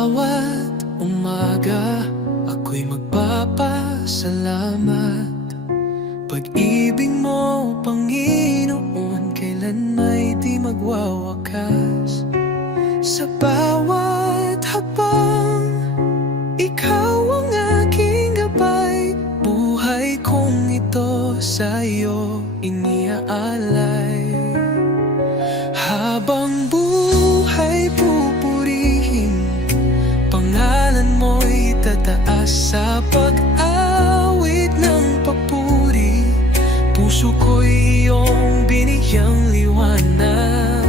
bawat umaga, ako'y magpapasalamat. Pag-ibig mo, Panginoon, kailan may di magwawakas. Sa bawat hakbang, ikaw ang aking gabay. Buhay kong ito sa iyo iniaalay. Habang buhay pupurihin, pangalan mo'y tataas. Sa pag-awit ng papuri, puso ko'y iyong binigyang liwanag.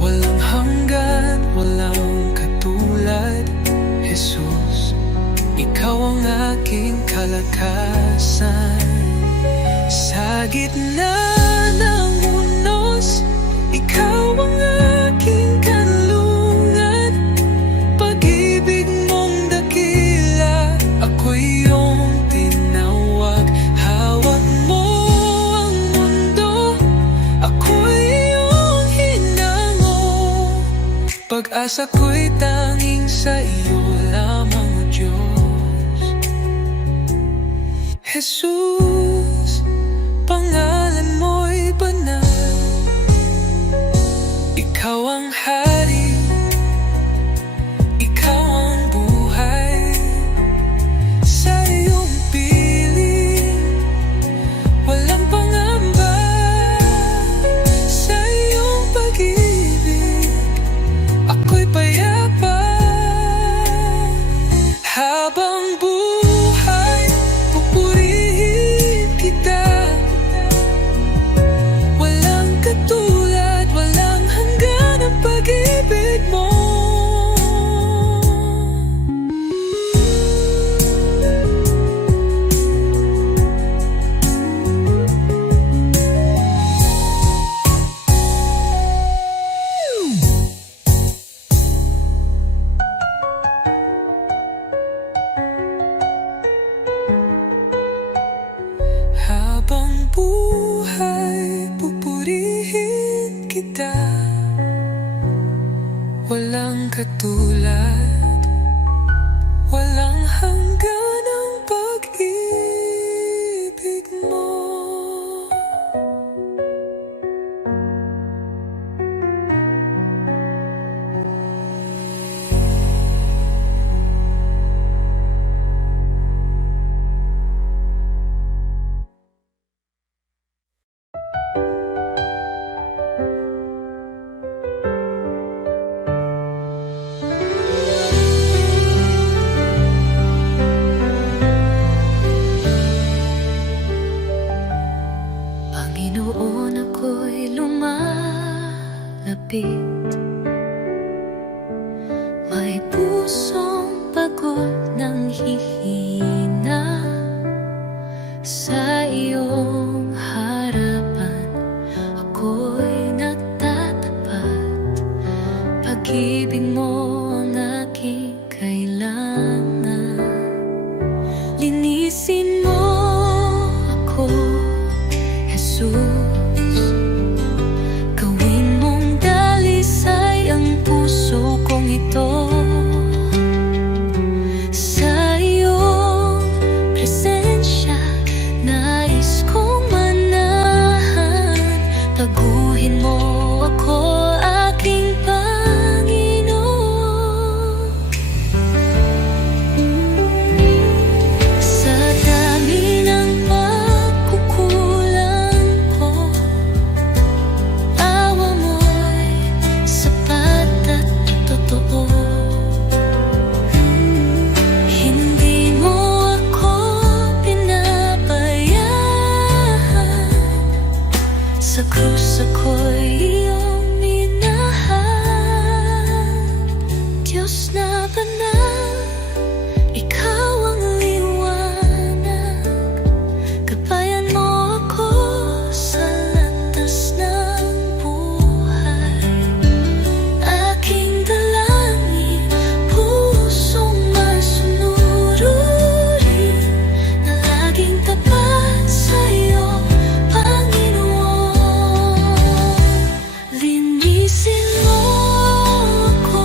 Walang hanggan, walang katulad, Jesus. Ikaw ang aking kalakasan. Sa gitna ng unos, ikaw ang aking kanlungan. Pag-ibig mong dakila, ako'y iyong tinawag. Hawak mo ang mundo, ako'y iyong hinango. Pag-asa ko'y tanging sa iyo lamang, O Diyos. Jesus, pangalan mo'y banal. Ikaw ang hari, ikaw ang buhay. Sa iyong piling, walang pangamba. Sa iyong pag-ibig, ako'y payapa. Habang buhay, pupurihin kita. Walang katulad, walang hanggan ang pag-ibig mo. Habang buhay, pupurihin kita. Walang katulad, walang hanggan ang pag-ibig mo. Panginoon, ako'y lumalapit. May pusong pagod ng hihina. Sa iyong harapan, ako'y nagtatapat. Pag-ibig mo ang aking kailangan. Linisin mo ako, Jesus. Gawin mong dalisay ang puso kong ito. Sa iyong presensya, nais kong manahan. Taguhin mo ako, aking Panginoon. Sa dami ng pagkukulang ko, awa mo'y sapat at totoo. Hindi mo ako pinabayaan. Sa krus ako'y iyong minahal. Diyos na banal, ikaw ang liwanag. Gabayan mo ako sa landas ng buhay. Aking dalangin, pusong masunurin, na laging tapat sa iyo, Panginoon. Linisin mo ako,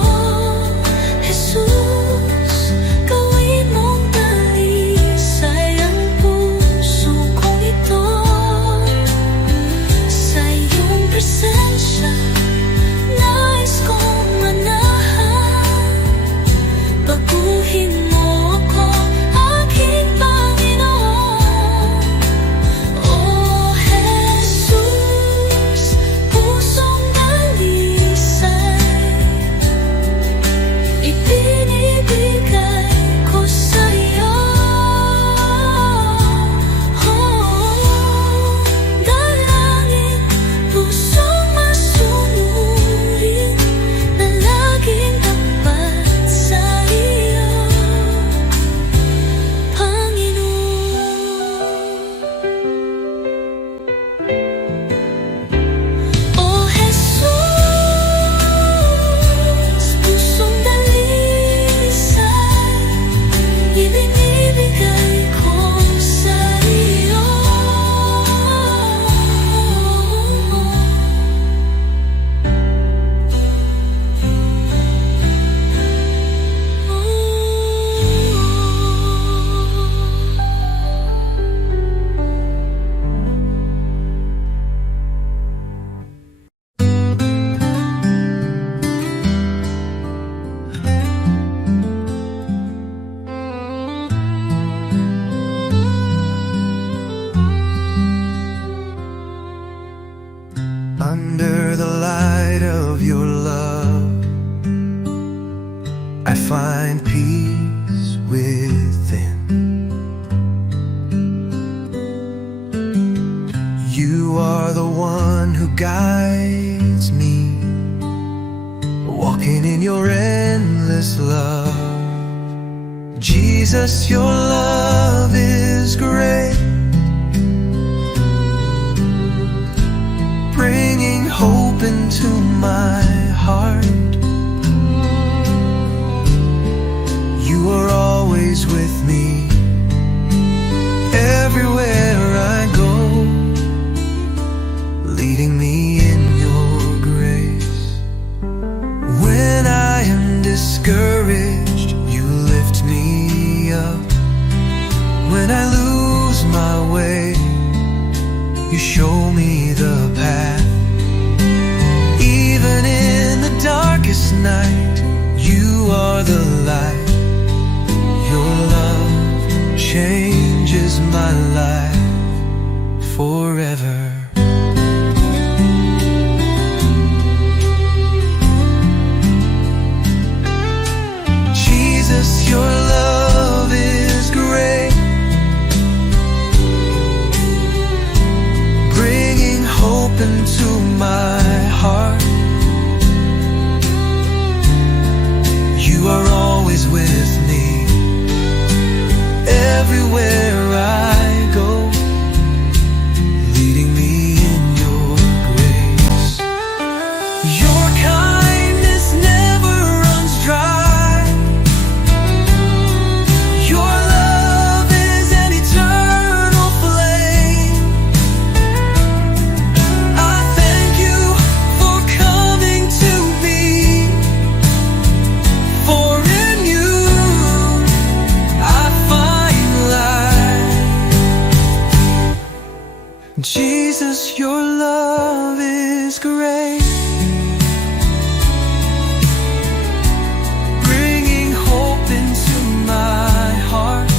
find peace within. You are the one who guides me, walking in your endless love. Jesus, your love is great, bringing hope into my heart. You are always with me, everywhere I go, leading me in your grace. When I am discouraged, you lift me up. When I lose my way, you show me the path. Even in the darkest night, you are the light. Your love changes my life forever. Jesus, your love is great, bringing hope into my heart. You are always with me, everywhere I go, leading me in your grace. Your kindness never runs dry. Your love is an eternal flame. I thank you for coming to me, for in you I find life. Jesus, your love is great, bringing hope into my heart.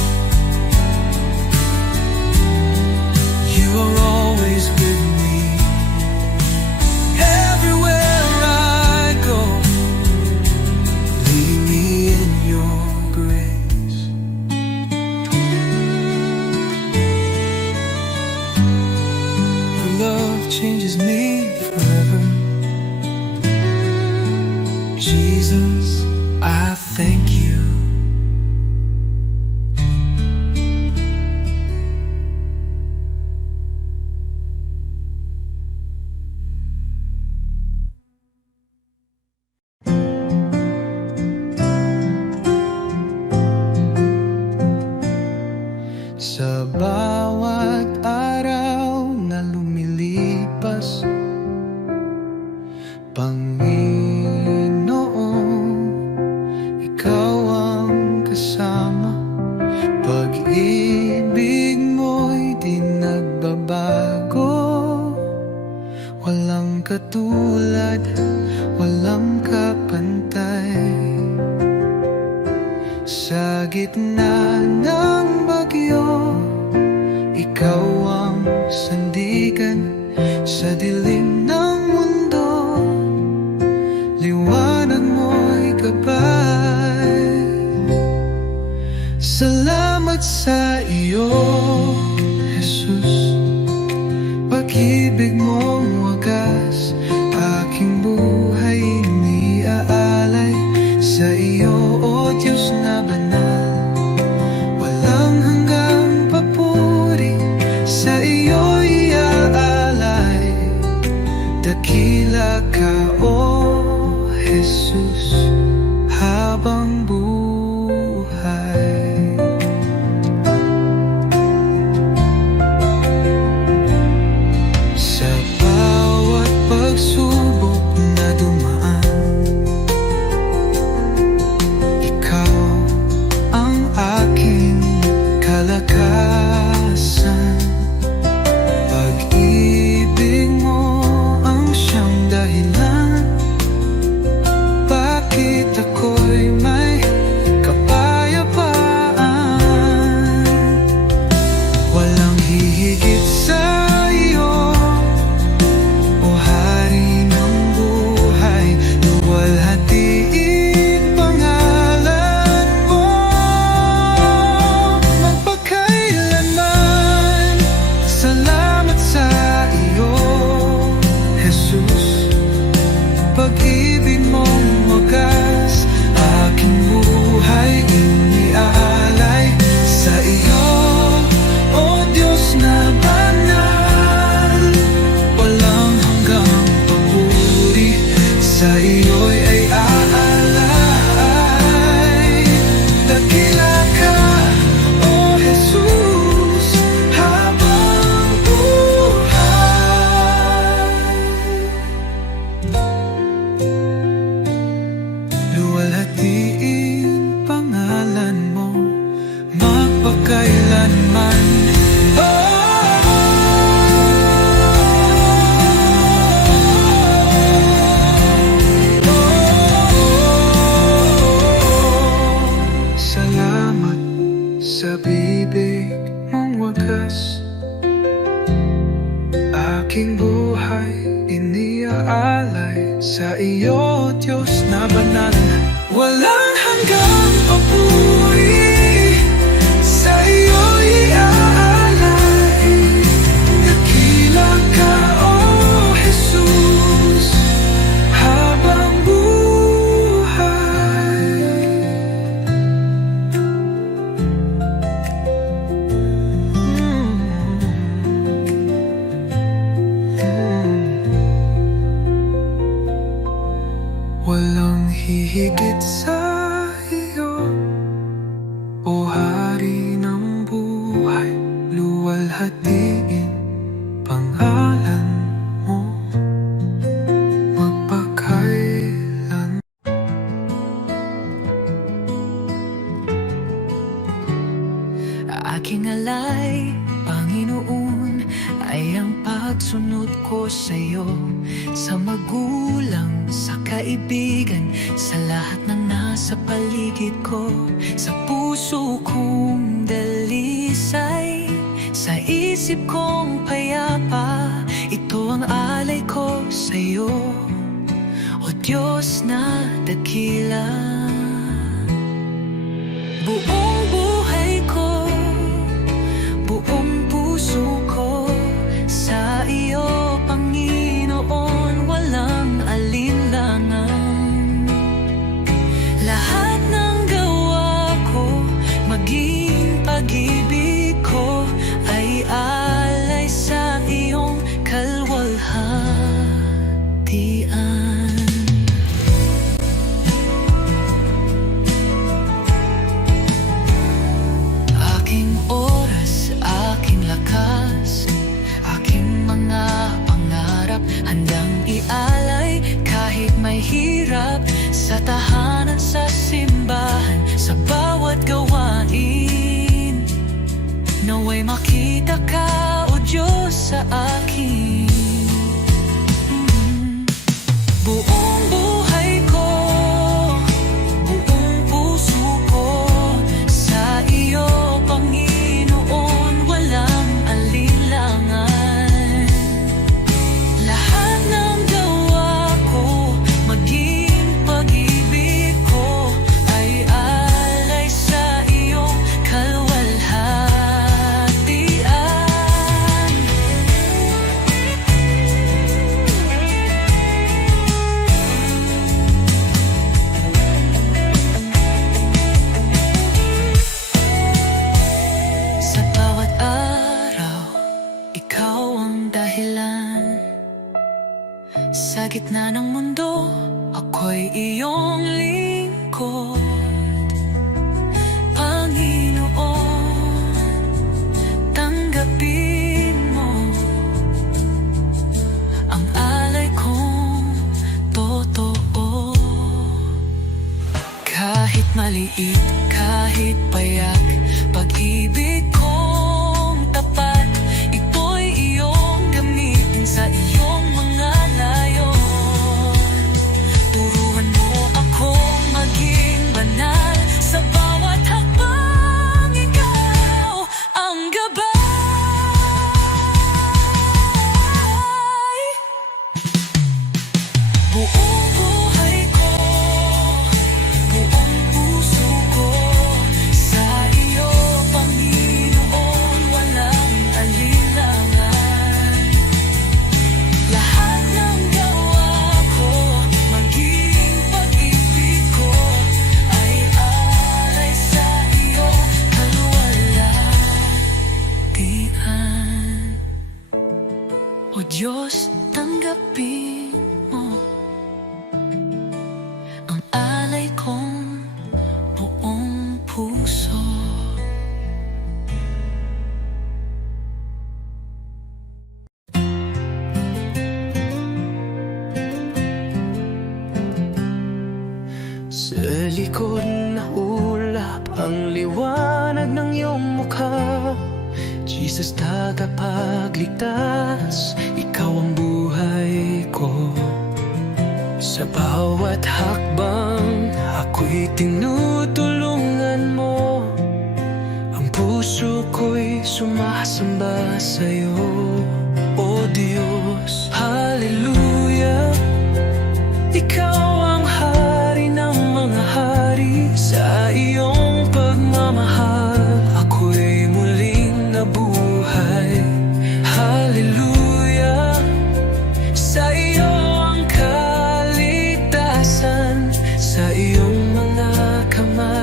You are always with me, everywhere I go, leading me in your grace. Your love changes me forever. Jesus, I thank you. Sa bawat araw na lumilipas, Panginoon, ikaw ang kasama. Pag-ibig mo'y di nagbabago, walang katulad, walang kapantay. Sa gitna ng bagyo, ikaw ang sandigan. Sa dilim ng mundo, liwanag mo'y gabay. Salamat sa iyo, Jesus, pag-ibig mong wagas. Aking buhay iniaalay sa iyo, O Diyos na banal. Walang hanggang papuri sa iyo iaalay. Dakila ka, O Jesus, habang buhay. Sa bawat pagsubok na dumaan, ikaw ang aking kalakasan. Pag-ibig mo ang siyang dahilan, bakit ako'y may Walang hanggang papuri sa iyo'y iaalay. Dakila ka, O Jesus, habang buhay. Walang hihigit sa iyo, O Hari ng buhay. Luwalhatiin pangalan mo magpakailan. Aking alay, Panginoon, ay ang pagsunod ko sa iyo, sa magulang, sa kaibigan, sa lahat ng nasa paligid ko, sa puso kong dalisay, sa isip kong payapa. Ito ang alay ko sa iyo, O Diyos na dakila. Buong buhay ko, buong puso ko, sa iyo, Panginoon, walang alinlangan. Lahat ng gawa ko, maging pag-ibig ko, ay alay sa iyong kalwalhatian. Aking oras, aking lakas, aking mga pangarap, handang ialay kahit may hirap, sa tahanan, sa simbahan, sa bawat gawain. Naway makita ka, O Diyos, sa akin. Buong buhay ko, buong puso ko, sa iyo, Panginoon, walang alinlangan. Lahat ng gawa ko, maging pag-ibig ko, ay alay sa iyong kalwalhatian. Sa bawat araw, ikaw ang dahilan. Sa gitna ng mundo, ako'y iyong lingkod. Panginoon, tanggapin mo ang alay kong totoo. Kahit maliit, kahit payak, pag-ibig kong tapat, ito'y iyong gamitin sa iyong mga layon. Turuan mo akong maging banal, sa bawat hakbang ikaw ang gabay. Buong buhay ko, buong puso ko, sa iyo, Panginoon, walang alinlangan. Lahat ng gawa ko, maging pag-ibig ko, ay alay sa iyo, kalwalhatian. O Diyos, tanggapin mo ang alay kong buong puso. Sa likod na ulap ang liwanag ng iyong mukha. Jesus, tagapagligtas, ikaw ang buhay ko. Sa bawat hakbang, ako'y tinutulungan mo. Ang puso ko'y sumasamba sa'yo, O Diyos. Hallelujah, ikaw ang hari ng mga hari.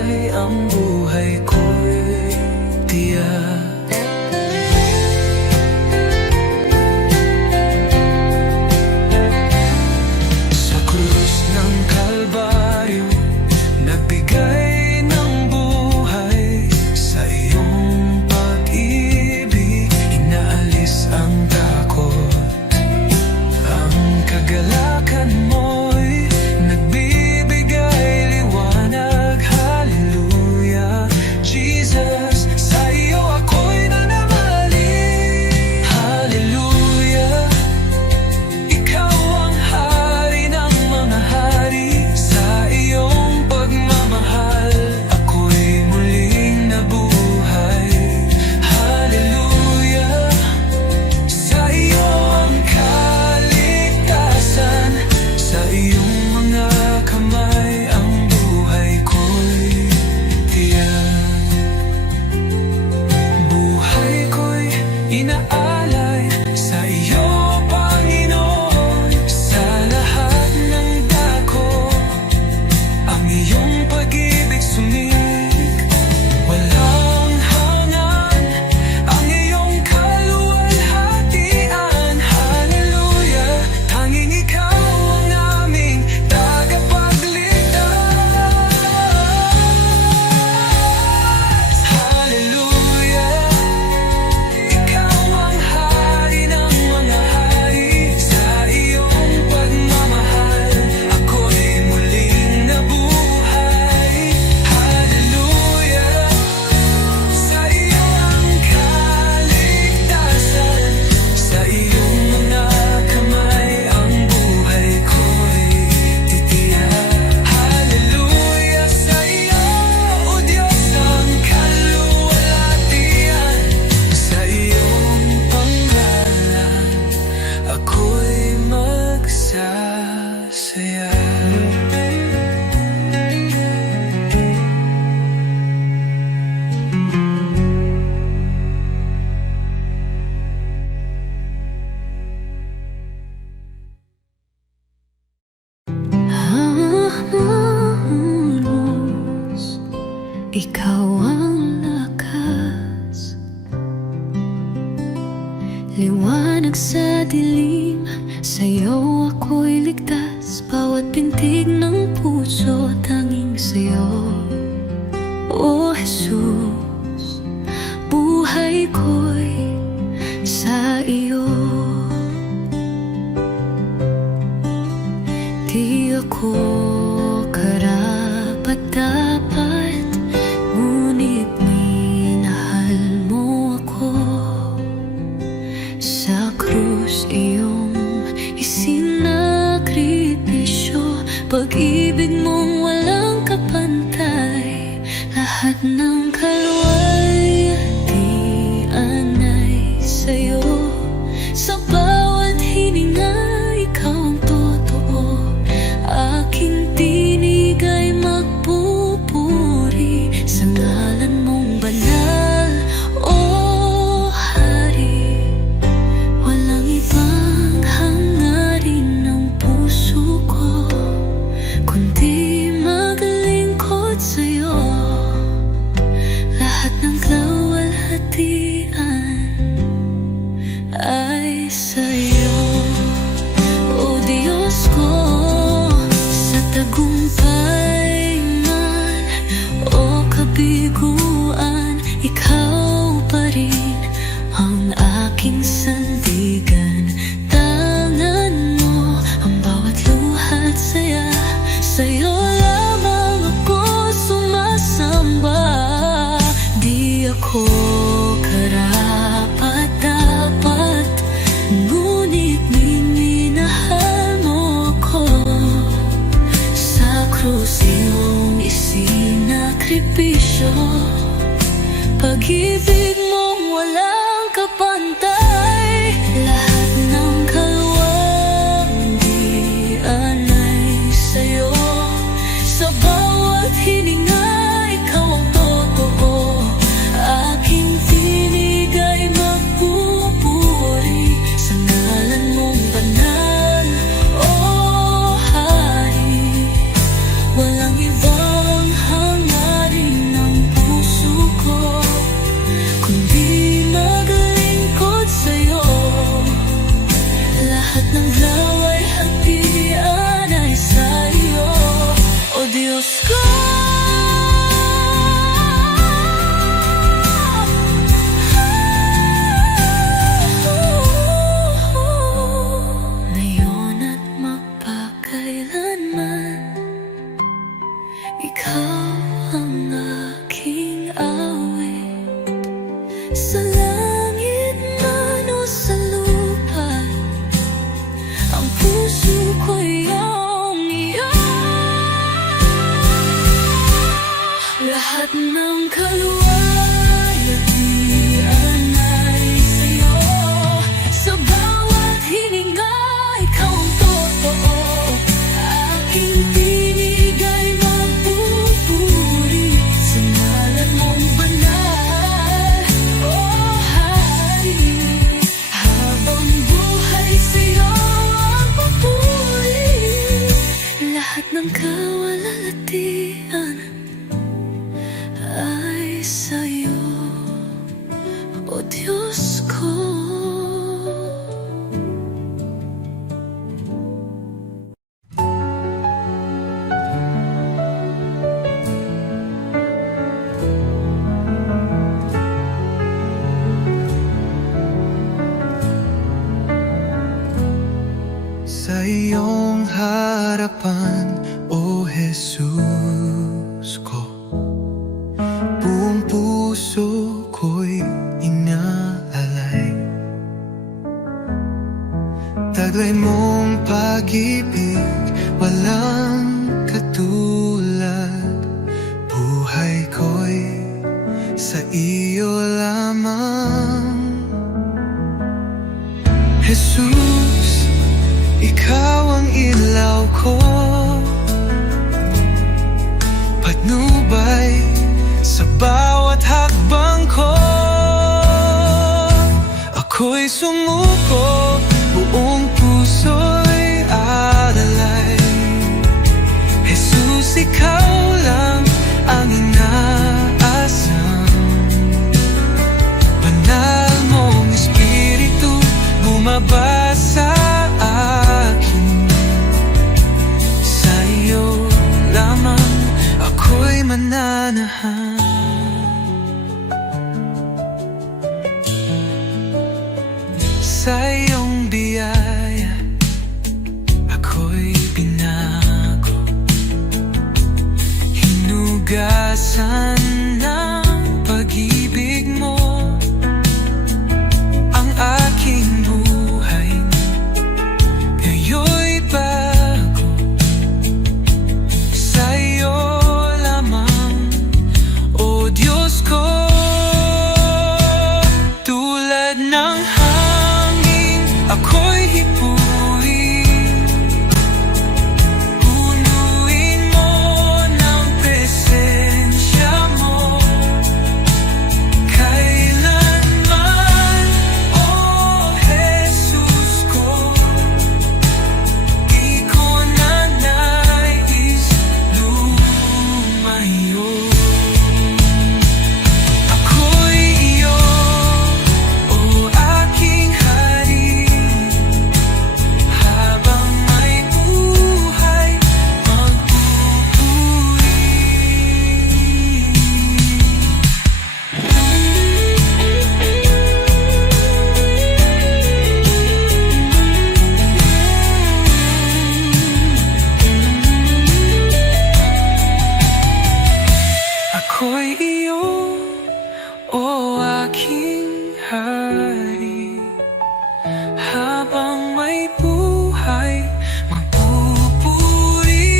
kamay ang buhay ko'y tiyak. Sa krus ng Kalbaryo, nagbigay ng buhay. Sa iyong pag-ibig, inaalis ang takot. Ang kagalakan mo'y nagbibigay liwanag. Hallelujah, Jesus, sa iyo ako'y nananalig. Hallelujah, ikaw ang hari ng mga hari. Sa iyong pagmamahal, ako'y muling nabuhay. Hallelujah, sa iyo ang kaligtasan. Sa iyong mga kamay ang buhay ko'y tiyak. Buhay ko'y inaalay sa iyo, Panginoon. Sa lahat ng dako, ang iyong pag-ibig sumig. Walang hangan ang iyong kaluwalhatian. Hallelujah, tanging ikaw ang aming tagapagligtas. Hallelujah, ikaw ang hari ng mga hari. Sa iyong pagmamahal, ako'y muling nabuhay. Hallelujah, sa iyo ang kaligtasan. Sa iyong mga kamay ang buhay ko'y titiyak. Hallelujah, sa iyo, O Diyos, ang kaluwalhatian. Sa iyong panggalang, ako'y magsasaya. Ikaw ang lakas, liwanag sa dilim. Sa'yo ako'y ligtas, bawat pintig ng puso tanging sa'yo. O Jesus, buhay ko'y sa iyo. Di ako karapat-dapat, ngunit minahal mo ako. Sa krus iyong isinakripisyo, pag-ibig mong walang kapantay. Lahat ng kaluwalhatian ay sa'yo. Sa bawat hininga, ikaw ang totoo. Aking tinig ay magpupuri sa ngalan mong banal, O Hari. Walang ibang hangarin ng puso ko, kundi maglingkod sa'yo. Lahat ng kaluwalhatian ay sa'yo. O Diyos ko, sa tagumpay man o kabiguan, ikaw pa rin ang aking sandigan. Tangan mo ang bawat luha at saya. Sa'yo lamang ako sumasamba. Di ako karapat-dapat, ngunit minahal mo ako. Sa krus iyong isinakripisyo, pag-ibig mong walang kapantay. Lahat ng kaluwalhatian ay sa'yo. Sa bawat hininga, ikaw ang totoo. Aking tinig ay magpupuri sa ngalan mong banal, O Hari. Walang ibang hangarin Lahat ng kaluwalhatian ay sa'yo. Sa bawat hininga, ikaw ang totoo. Aking tinig ay magpupuri sa ngalan mong banal. Oh, Hari, habang buhay sa'yo ang papuri. Lahat ng kawalalhatian ay sa'yo, O Diyos ko. Sa iyong harapan, O Jesus ko, buong puso ko'y inaalay. Taglay mong pag-ibig, walang katulad. Buhay ko'y sa iyo lamang. Jesus, ikaw ang ilaw ko, patnubay sa bawat hakbang ko. Ako'y sumuko, buong puso'y alalay. Jesus, ikaw lang ang inaasam. Banal mong Espiritu bumaba sa akin. Sa iyo lamang ako'y mananahan. Sa iyong biyaya ako'y binago, hinugasan ng pag-ibig mo ang aking buhay. Ngayon'y bago, sa iyo lamang, O Diyos ko. Tulad ng hangin, ako'y hipuin. Punuin mo ng presensya mo kailanman, O Jesus ko. Di ko na nais lumayo. Ako'y iyo, O aking Hari. Habang may buhay, magpupuri. Ako'y iyo, O aking Hari. Habang may buhay, magpupuri.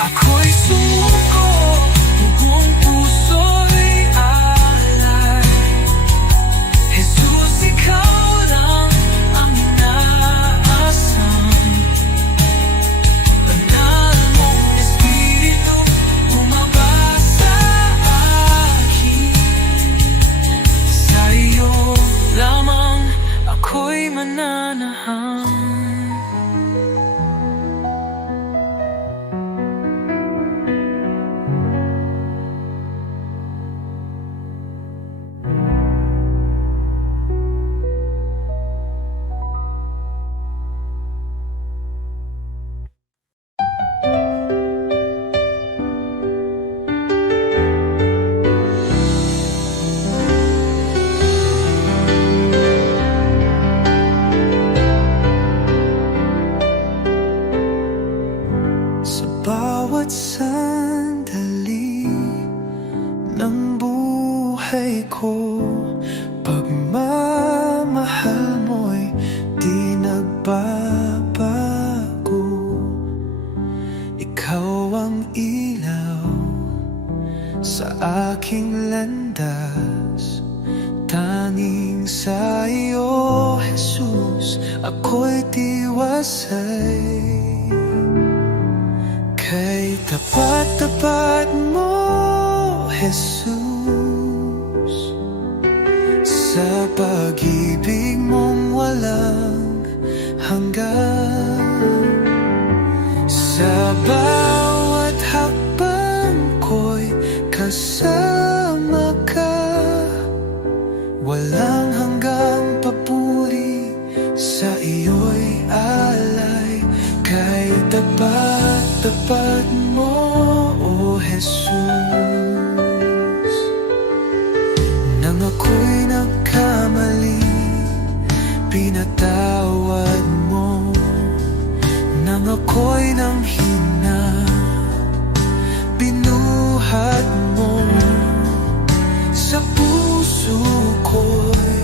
Ako'y sumuko, buong puso'y alay. Jesus, ikaw lang ang inaasam. Banal mong Espiritu bumaba sa akin. Sa iyo lamang ako'y mananahan. ang ilaw sa aking landas. Tanging sa iyo, Jesus, ako'y tiwasay. Kay tapat-tapat mo, Jesus, sa pag-ibig mong walang hanggan. Sa bawat hakbang ko'y kasama ka, walang hanggang papuri, sa iyo'y alay. Kay tapat-tapat mo, O Jesus. Nang ako'y nagkamali, pinatawad mo. Nang ako'y nanghina, binuhat mo. Sa puso ko'y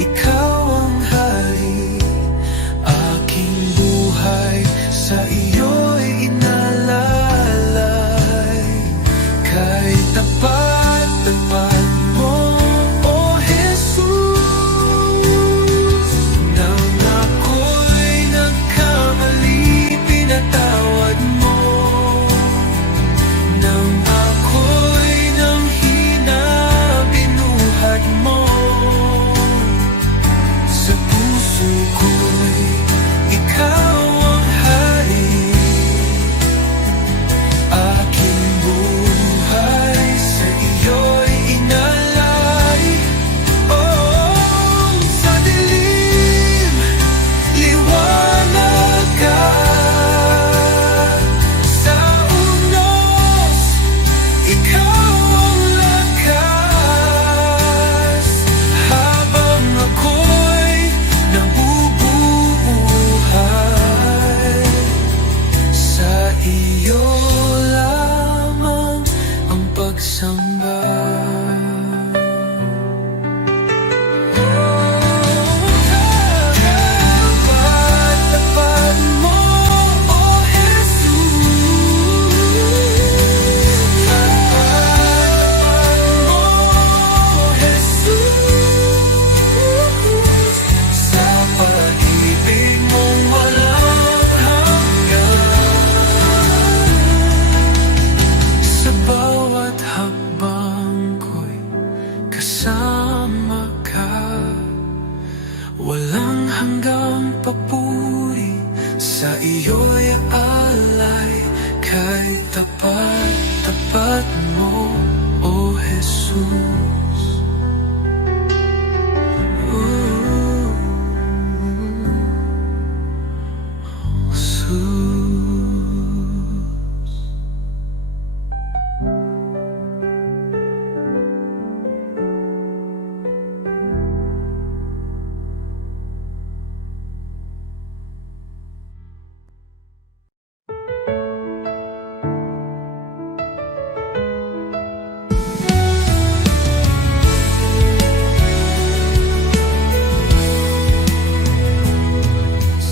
ikaw ang hari, aking buhay sa iyo'y inalalay. Kay tapat-tapat mo, O Jesus. Nang ako'y nagkamali, pinatawad mo. Nang ako'y nanghina, binuhat mo. Sa puso ko'y ikaw ang hari, aking buhay sa iyo'y inalay. Oh, sa dilim, liwanag ka. Sa unos, ikaw ang lakas. Habang ako'y nabubuhay, sa iyo lamang ang pagsamba. Tapat-tapat mo, O Jesus. Tapat-tapat mo, O Jesus. Sa pag-ibig mong walang hanggan. Sa bawat hakbang ko'y kasama ka, walang hanggang papuri, sa iyo'y alay. Kay tapat-tapat mo, O Jesus. Jesus.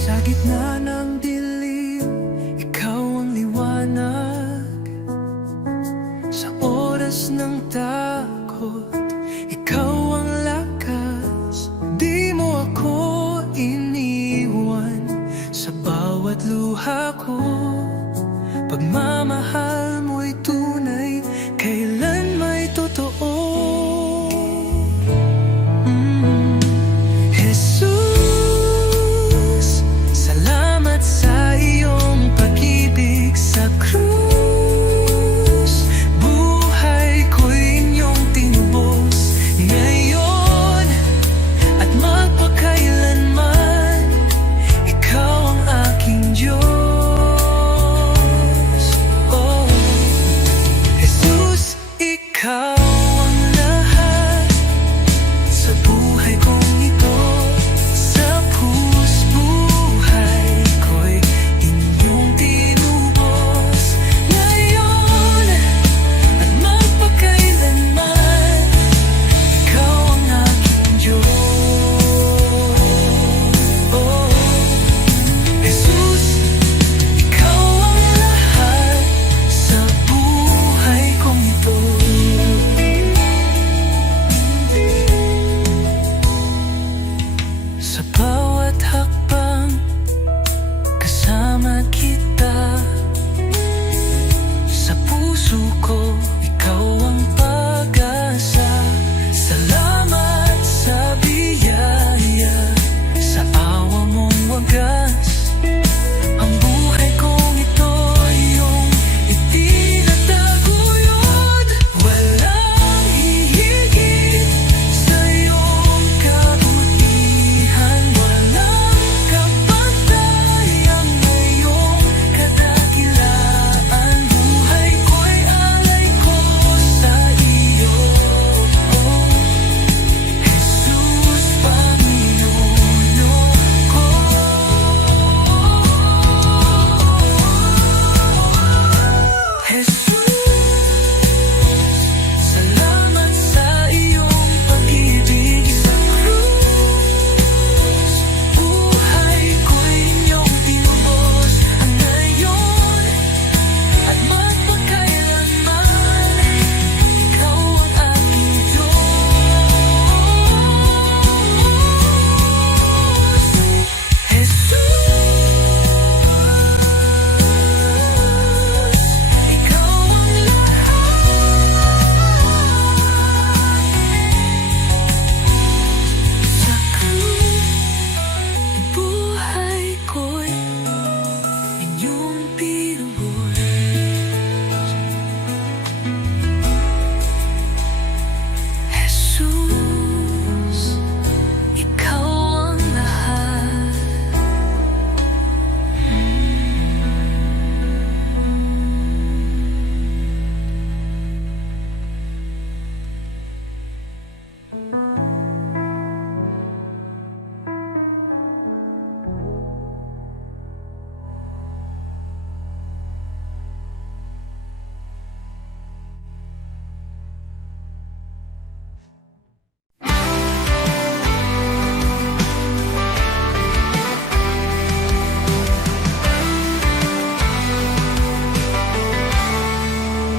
Sa gitna ng dilim, ikaw ang liwanag. Sa oras ng takot, ikaw ang lakas. Di mo ako iniwan sa bawat luha ko. Pagmamahal mo'y tunay, kailan may totoo. Jesus, salamat sa iyong pag-ibig sa krus. Buhay ko'y inyong tinubos ngayon at magpakailanman. Ikaw ang aking Diyos. Oh, puso ko, ikaw ang pag-asa. Salamat sa biyaya, sa awa mong wagas. Ang buhay kong ito iyong itinataguyod. Walang hihigit sa iyong kabutihan. Walang kapantay ang iyong kadakilaan. Buhay ko'y alay ko sa iyo, Jesus, Panginoon ko. Jesus, salamat sa iyong pag-ibig sa krus. Buhay ko'y inyong tinubos, ang ngayon at magpakailanman. Ikaw ang aking Diyos, Jesus. Ikaw ang lahat sa krus. Buhay ko'y inyong pinubos. Jesus, ikaw ang lahat.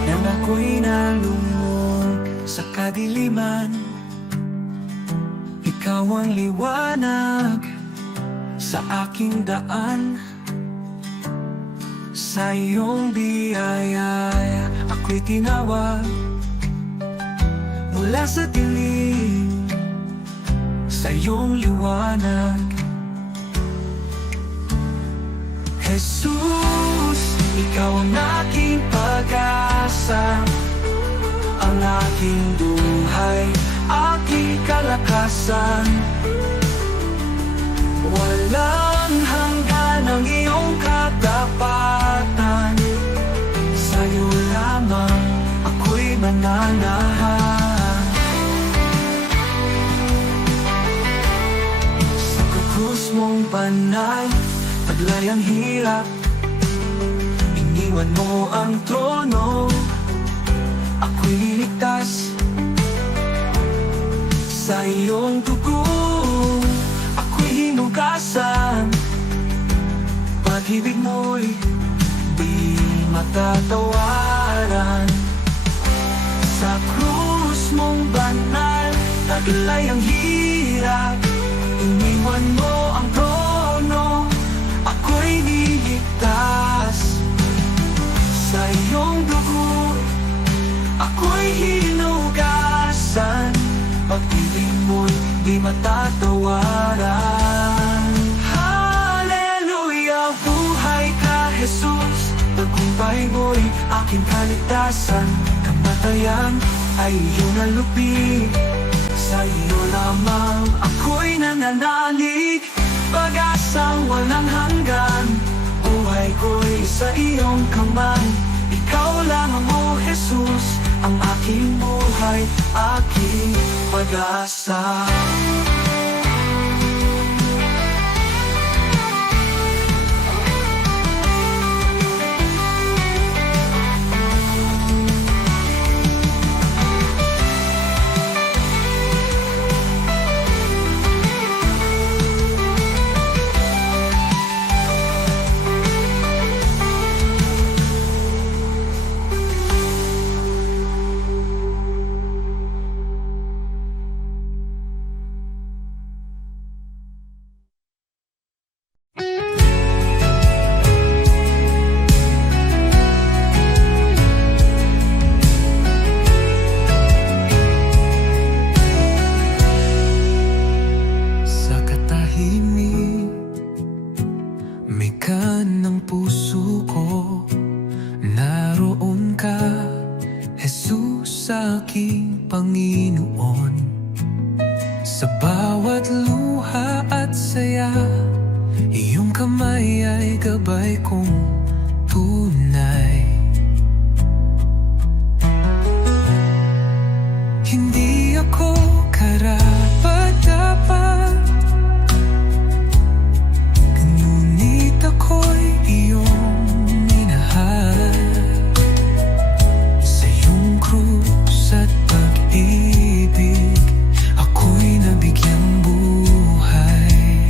Nang ako'y nalungkot sa kadiliman, ikaw ang liwanag sa aking daan. Sa iyong biyaya ako'y tinawag mula sa dilim, sa iyong liwanag. Jesus, ikaw ang aking pag-asa, ang aking buhay, aking kalakasan. Walang hanggan ang iyong katapatan. Sa'yo lamang ako'y mananahan. Sa krus mong banal, taglay ang hirap. Iniwan mo ang trono, ako'y liligtas. Sa iyong dugo, ako'y hinugasan. Pag-ibig mo'y di matatawaran. Sa krus mong banal, taglay ang hirap. Iniwan mo ang trono, ako'y niligtas. Sa iyong dugo, ako'y hinugasan. Pag-ibig mo'y di matatawaran. Hallelujah, buhay ka, Jesus. Tagumpay mo'y aking kaligtasan. Kamatayan ay iyong nalupi. Sa iyo lamang ako'y nananalig. Pag-asang walang hanggan, buhay ko'y sa iyong kamay. Ikaw lamang, O Jesus, ang aking buhay, aking pag-asa. aking Panginoon. Sa bawat luha at saya, iyong kamay ay gabay kong tunay. Hindi ako karapat-dapat, ngunit ako'y iyong minahal. Sa iyong krus at pag-ibig, ako'y nabigyang buhay.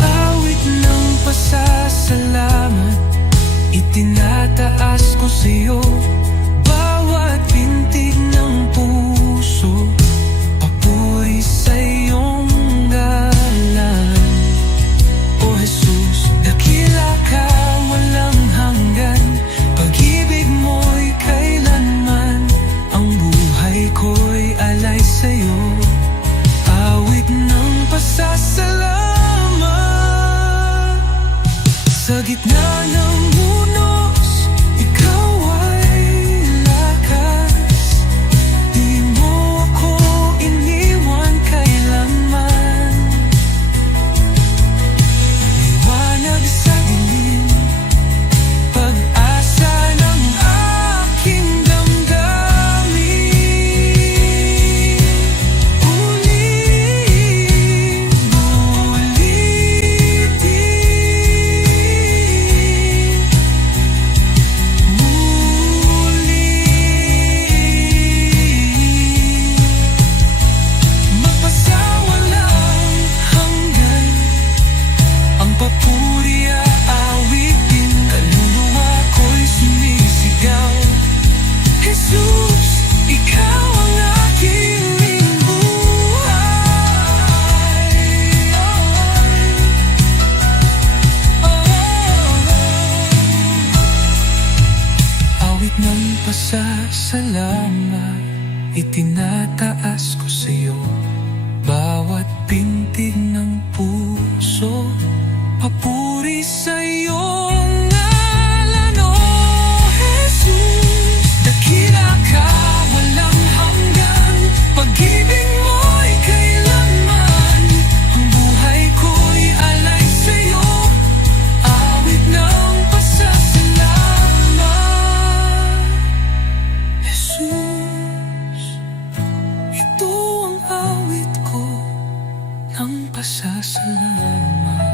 Awit ng pasasalamat, itinataas ko sa iyo. Bawat pintig ng puso, papuri sa iyong galang. O Jesus, dakila ka, walang hanggan. Pag-ibig mo'y kailanman, ang buhay ko'y alay sa'yo. Awit ng pasasalamat. Sa gitna ng unos, ikaw ay lakas. Di mo ako iniwan kailanman. Liwanag sa dilim, pag-asa ng aking damdamin. Magpasawalang hanggan, ang papuri aawitin. Kaluluwa ko'y sumisigaw. Jesus, ikaw ang aking buhay. Awit ng pasasalamat, itinataas ko sa iyo. Bawat pintig ng puso, papuri sa iyong ngalan. O Jesus, dakila ka, walang hanggan. Pag-ibig mo'y kailanman, ang buhay ko'y alay sa'yo. Awit ng pasasalamat. Jesus, ito ang awit ko ng pasasalamat.